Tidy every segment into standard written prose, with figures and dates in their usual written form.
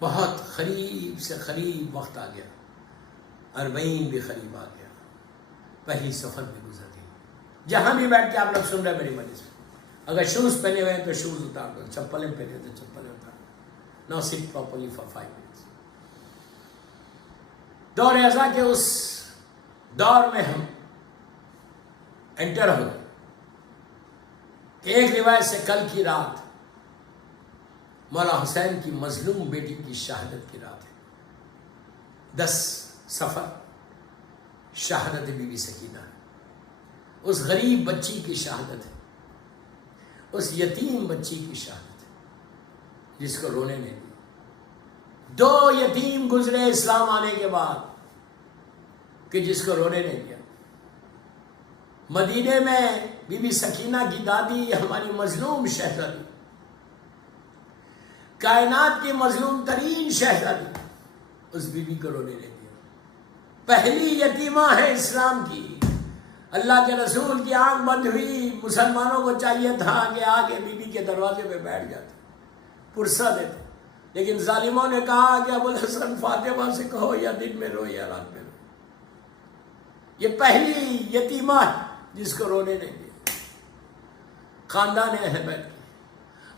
بہت قریب سے قریب وقت آ گیا، 40 بھی قریب آ گیا، پہلی سفر بھی گزر گئی۔ جہاں بھی بیٹھ کے آپ لوگ سن رہے ہیں میری مجلس میں، اگر شوز پہنے ہوئے ہیں تو شوز اتار دو، چپلیں پہنے تو چپلیں اتار دو۔ ناؤ سٹ پراپرلی فار 5 منٹس۔ دور ازا کے اس دور میں ہم انٹر ہو گئے کہ ایک روایت سے کل کی رات مولا حسین کی مظلوم بیٹی کی شہادت کی رات ہے۔ 10 صفر شہادت بی بی سکینہ، اس غریب بچی کی شہادت ہے، اس یتیم بچی کی شہادت ہے جس کو رونے نہیں دیا۔ 2 یتیم گزرے اسلام آنے کے بعد کہ جس کو رونے نہیں دیا۔ مدینے میں بی بی سکینہ کی دادی ہماری مظلوم شہزادی، کائنات کی مظلوم ترین شہزادی، اس بی بی کو رونے نہیں دیا۔ پہلی یتیمہ ہے اسلام کی۔ اللہ کے رسول کی آنکھ بند ہوئی، مسلمانوں کو چاہیے تھا کہ آگے بی بی کے دروازے پہ بیٹھ جاتے، پرسہ دیتے، لیکن ظالموں نے کہا کہ ابوالحسن فاطمہ سے کہو یا دن میں رو یا رات میں رو۔ یہ پہلی یتیمہ ہے جس کو رونے نہیں دیا خاندان اہل بیت کی۔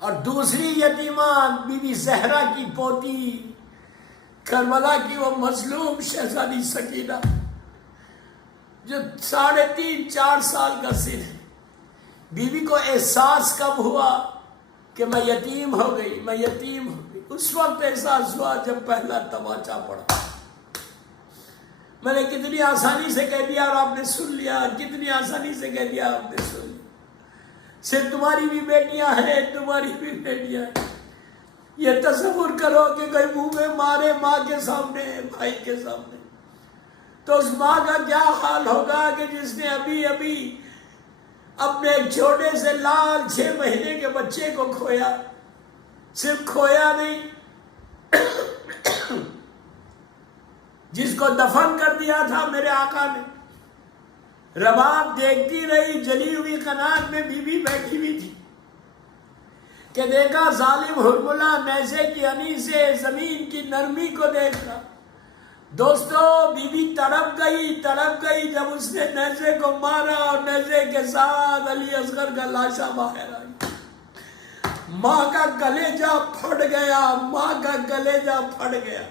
اور دوسری یتیمہ بی بی زہرا کی پوتی، کربلا کی وہ مظلوم شہزادی سکینہ، جو 3.5-4 سال کا سن ہے۔ بی بی کو احساس کب ہوا کہ میں یتیم ہو گئی، میں یتیم ہو گئی؟ اس وقت احساس ہوا جب پہلا تماچا پڑا۔ میں نے کتنی آسانی سے کہہ دیا اور آپ نے سن لیا، کتنی آسانی سے کہہ دیا آپ نے سن لیا۔ صرف تمہاری بھی بیٹیاں ہیں، تمہاری بھی بیٹیاں ہیں۔ یہ تصور کرو کہ کوئی منہ میں مارے ماں کے سامنے، بھائی کے سامنے، تو اس ماں کا کیا حال ہوگا کہ جس نے ابھی اپنے ایک چھوٹے سے لال 6 مہینے کے بچے کو کھویا۔ صرف کھویا نہیں، جس کو دفن کر دیا تھا میرے آقا نے۔ رباب دیکھتی رہی، جلی ہوئی قنات میں بی بی بیٹھی ہوئی تھی کہ دیکھا ظالم حرملہ نیزے کی انی سے زمین کی نرمی کو دیکھا۔ دوستو بی بی تڑپ گئی جب اس نے نیزے کو مارا اور نیزے کے ساتھ علی اصغر کا لاشا باہر آئی۔ ماں کا کلیجہ پھٹ گیا،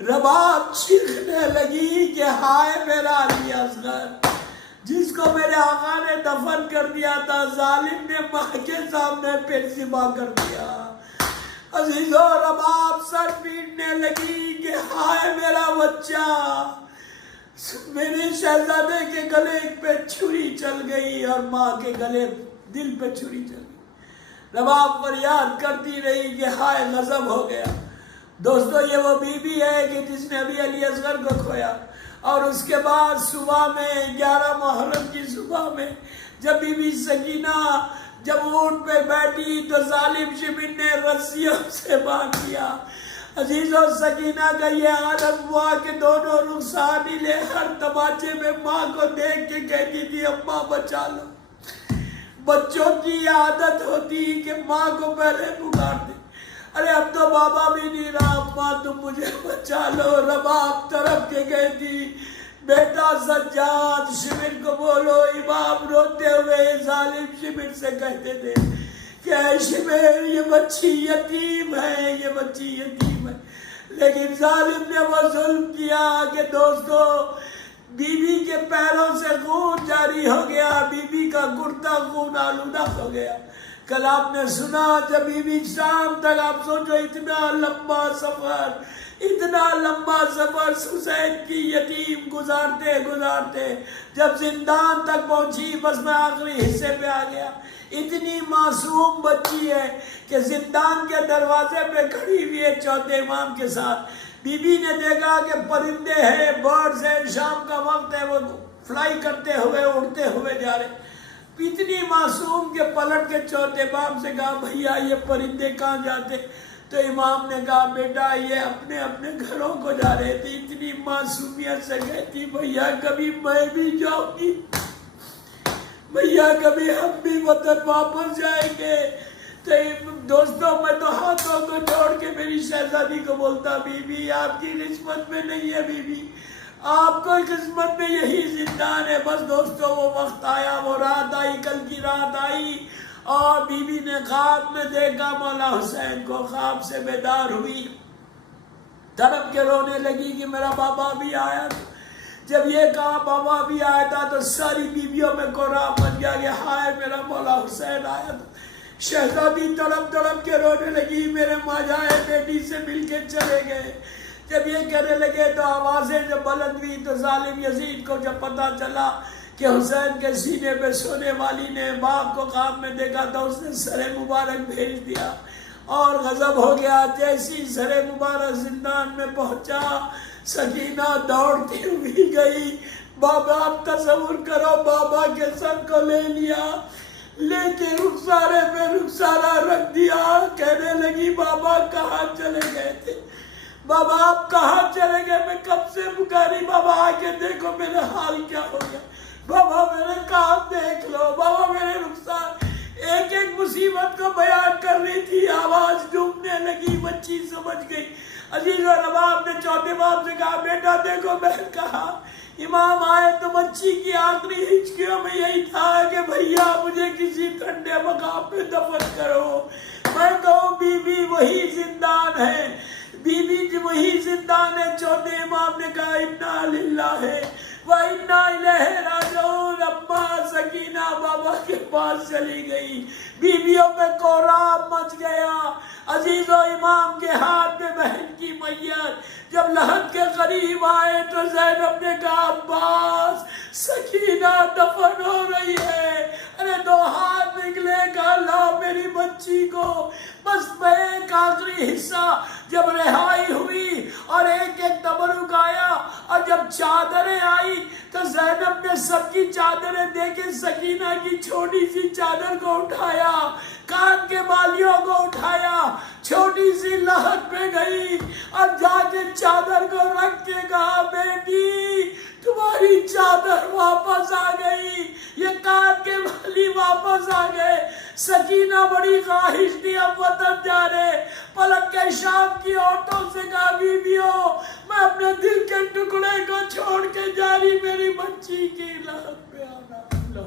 رباب چیخنے لگی کہ ہائے میرا علی اصغر، جس کو میرے آقا نے دفن کر دیا تھا، ظالم نے ماں کے سامنے پھر ذبح کر دیا۔ عزیزو رباب سر پیٹنے لگی کہ ہائے میرا بچہ، میرے شہزادے کے گلے پہ چھری چل گئی اور ماں کے گلے دل پہ چھری چل گئی۔ رباب فریاد کرتی رہی کہ ہائے غضب ہو گیا۔ دوستو یہ وہ بی بی ہے کہ جس نے ابھی علی اصغر کو کھویا، اور اس کے بعد صبح میں 11 محرم کی صبح میں جب بی بی سکینہ جب اونٹ پہ بیٹھی تو ظالم شبن نے رسیوں سے باندھ دیا۔ عزیزو سکینہ کا یہ عالم ہوا کہ دونوں رخسار ملے، ہر تماچے میں ماں کو دیکھ کے کہتی تھی اماں بچا لو۔ بچوں کی عادت ہوتی کہ ماں کو پہلے پکار دے، ارے اب تو بابا بھی نہیں رہا، ماں تم مجھے بچا لو۔ رباب طرف کے کہتی بیٹا سجاد شبر کو بولو۔ امام روتے ہوئے ظالم شبر سے کہتے تھے کہ اے شبر یہ بچی یتیم ہے، یہ بچی یتیم ہے، لیکن ظالم نے وہ ظلم کیا کہ دوستو بی بی کے پیروں سے خون جاری ہو گیا، بی بی کا کرتا خون آلودہ ہو گیا۔ کل آپ نے سنا جب بی بی شام تک، آپ سوچو اتنا لمبا سفر حسین کی یتیم گزارتے جب زندان تک پہنچی، بس میں آخری حصے پہ آ گیا۔ اتنی معصوم بچی ہے کہ زندان کے دروازے پہ کھڑی ہوئی ہے چوتھے امام کے ساتھ۔ بی بی نے دیکھا کہ پرندے ہیں، برڈز ہیں، شام کا وقت ہے، وہ فلائی کرتے ہوئے اڑتے ہوئے جا رہے۔ اتنی معصوم کے پلٹ کے چوتھے امام سے کہا بھیا یہ پرندے کہاں جاتے؟ تو امام نے کہا بیٹا یہ اپنے اپنے گھروں کو جا رہے تھے۔ اتنی معصومیت سے کہتی بھیا کبھی میں بھی جاؤں گی، بھیا کبھی ہم بھی وطن واپس جائیں گے۔ تو دوستوں میں تو ہاتھوں کو جوڑ کے میری شہزادی کو بولتا بی بی آپ کی قسمت میں نہیں ہے، بی بی آپ کو قسمت میں یہی زندان ہے۔ بس دوستوں وہ وقت آیا، وہ رات آئی، کل کی رات آئی، اور بی بی نے خواب میں دیکھا مولا حسین کو، خواب سے بیدار ہوئی، تڑپ کے رونے لگی کہ میرا بابا بھی آیا تھا۔ جب یہ کہا بابا بھی آیا تھا تو ساری بیویوں میں کوہرام مچ گیا کہ ہائے میرا مولا حسین آیا تھا۔ شہزادی تڑپ تڑپ کے رونے لگی، میرے ماں جائے بیٹی سے مل کے چلے گئے۔ جب یہ کہنے لگے تو آوازیں جب بلند ہوئی تو ظالم یزید کو جب پتا چلا کہ حسین کے سینے پہ سونے والی نے باپ کو خواب میں دیکھا تو اس نے سر مبارک بھیج دیا اور غضب ہو گیا۔ جیسی سر مبارک زندان میں پہنچا، سکینہ دوڑتی ہوئی گئی، بابا آپ تصور کرو بابا کے سر کو لے لیا، لے کے رخسارے پہ رخسارا رکھ دیا، کہنے لگی بابا کہاں چلے گئے تھے، بابا آپ کہاں چلے گئے، میں کب سے پکاری، بابا آ کے دیکھو میرے حال کیا ہو گیا، بابا میرے کام دیکھ لو، بابا میرے رخسار۔ ایک ایک مصیبت کو بیان کر رہی تھی، آواز ڈوبنے لگی، بچی سمجھ گئی۔ عزیز و نواب نے چوتھے باپ سے کہا بیٹا دیکھو بہن کہا، امام آئے تو بچی کی آخری ہچکیوں میں یہی تھا کہ بھیا مجھے کسی ٹھنڈے مقام پہ دفن کرو۔ میں کہوں بی بی وہی زندان ہے، بی بی وہی زندان ہے۔ چوتھے امام نے کہا انا للہ و انا الیہ راجعون۔ اما سکینہ بابا کے پاس چلی گئی، بیویوں میں کوہرام مچ گیا۔ عزیز و امام کے ہاتھ میں بہن کی میت جب لحد کے قریب آئے تو زینب نے کہا عباس سکینہ دفن ہو رہی ہے۔ ارے دو ہاتھ نکلے، کہا لا میری بچی کو۔ بس میں ایک آخری حصہ جب رہائی ہوئی اور ایک ایک تبرک آیا اور جب چادریں آئی تو زینب نے سب کی چادریں دے کے سکینہ کی چھوٹی سی چادر کو اٹھایا، کان کے بالیوں کو اٹھایا، چھوٹی سی لحد پہ گئی اور جا کے چادر کو رکھ کے کہا بیٹی تمہاری چادر واپس آ گئی، یہ کان کے بالی واپس آ گئے۔ سکینہ بڑی خواہش تھی اب وطن جا رہے، پلٹ کے شام کی عورتوں سے کہا بیویوں میں اپنے دل کے ٹکڑے کو چھوڑ کے جا رہی، میری بچی کی لحد پہ آنا۔